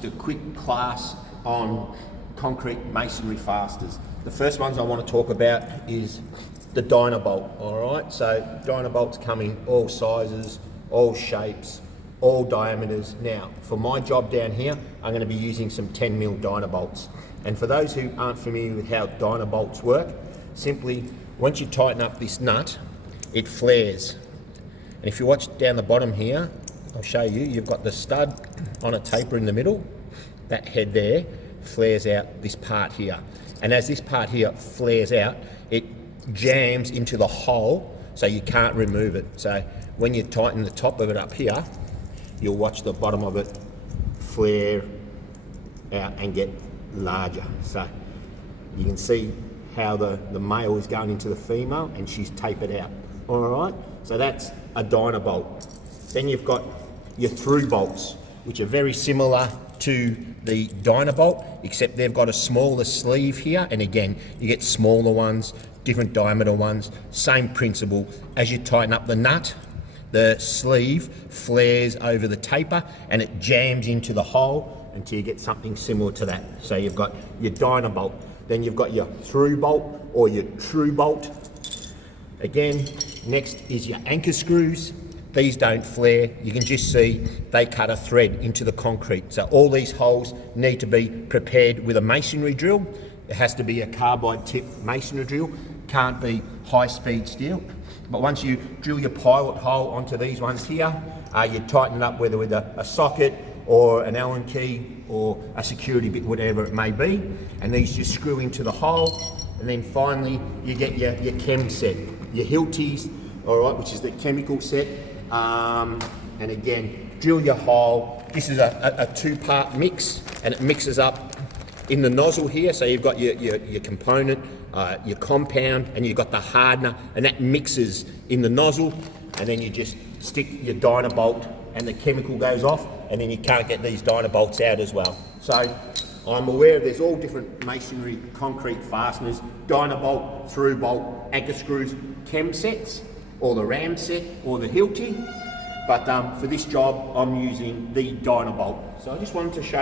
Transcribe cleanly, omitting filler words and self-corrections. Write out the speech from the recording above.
just a quick class on concrete masonry fasteners. The first ones I want to talk about is the Dino Bolt. All right, so Dino Bolts come in all sizes, all shapes, all diameters. Now, for my job down here, I'm going to be using some 10mm Dino Bolts. And for those who aren't familiar with how Dino Bolts work, simply once you tighten up this nut, it flares. And if you watch down the bottom here, I'll show you, you've got the stud on a taper in the middle. That head there flares out this part here. And as this part here flares out, it jams into the hole so you can't remove it. So when you tighten the top of it up here, you'll watch the bottom of it flare out and get larger. So you can see how the male is going into the female and she's tapered out. All right, so that's a Dino Bolt. Then you've got your through bolts, which are very similar to the Dino Bolt, except they've got a smaller sleeve here, and again, you get smaller ones, different diameter ones, same principle. As you tighten up the nut, the sleeve flares over the taper and it jams into the hole until you get something similar to that. So you've got your Dino Bolt, then you've got your through bolt or your true bolt. Again, next is your anchor screws. These don't flare. You can just see they cut a thread into the concrete. So all these holes need to be prepared with a masonry drill. It has to be a carbide tip masonry drill. Can't be high-speed steel. But once you drill your pilot hole onto these ones here, you tighten it up whether with a socket or an Allen key or a security bit, whatever it may be. And these just screw into the hole. And then finally, you get your chem set, your Hiltis, all right, which is the chemical set. And again, drill your hole. This is a two-part mix, and it mixes up in the nozzle here. So you've got your component, your compound, and you've got the hardener, and that mixes in the nozzle. And then you just stick your Dino Bolt, and the chemical goes off, and then you can't get these Dino Bolts out as well. So I'm aware there's all different masonry concrete fasteners: Dino Bolt, through bolt, anchor screws, chem sets, or the ram set, or the Hilti. But for this job, I'm using the Dino Bolt. So I just wanted to show